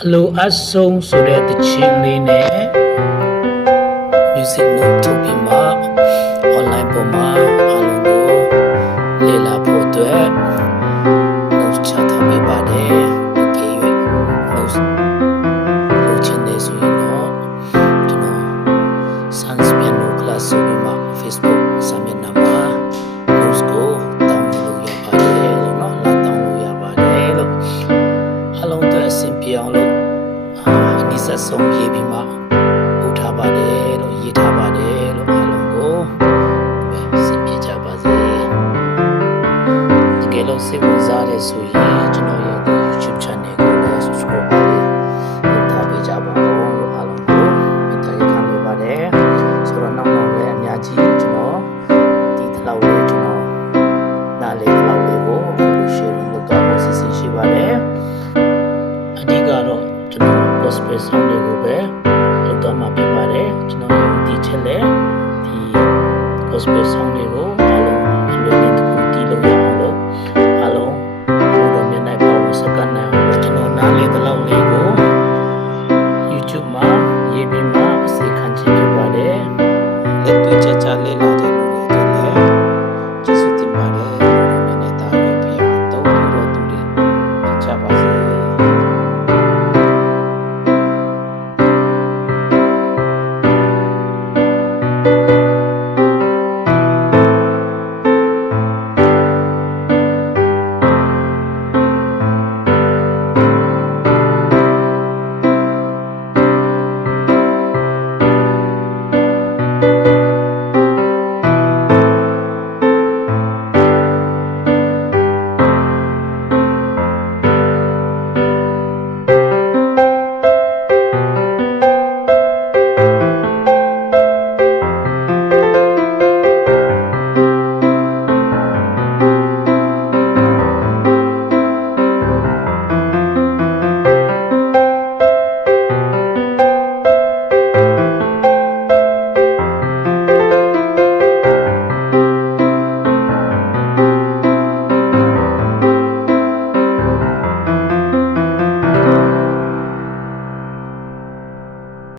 အလိုအဆုံးဆိုတဲ့တခြင်းလေးနဲ့ music note ထုတ်ပြီးမှ online ပေါ်မှာအားလုံးကိုလေ့လာဖို့အတွက် notes ချထားပေးပါတယ်ဒီကေရွေး notes လုပ်ချင်တယ်ဆိုရင်တော့ကျွန်တော် Sans Piano Class ဆိုပြီးမှ Facebook စာမျက်နှာမှာ notes ကိုတောင်းလို့ရပါတယ်လို့နော်လာတောင်းလို့ရပါတယ်လို့အားလုံးအတွက်အဆင်ပြေအောင်လို့အနည်းဆက်ဆုံးရေးပြီးမှပို့ထားပါတယ်လို့ရေးထားပါတယ်လို့အားလုံးကိုအဆင်ပြေကြပါစေတကယ်လို့စိတ်ဝင်စားတဲ့ဆိုရင်ကျွန်တော်ရဲ့ YouTube channel ကိုလည်း subscribe လုပ်ထားပေးကြပါဦးလို့အားလုံးကိုမေတ္တာရပ်ခံလိုပါတယ်ဆိုတော့နောက်လည်းအများကြီးကျွန်တော်ဒီတစ်လောက်လေးကျွန်တော်နားလေတစ်လောက်လေးကို sharing လုပ်တော့ဖို့စီစဉ်ရှိပါတယ်အဓိကတော့ကျွန်တော် gospel song တွေကိုပဲလုပ်တော့မှာဖြစ်ပါတယ်ကျွန်တော်ဒီချက်လေဒီ gospel song တွေကို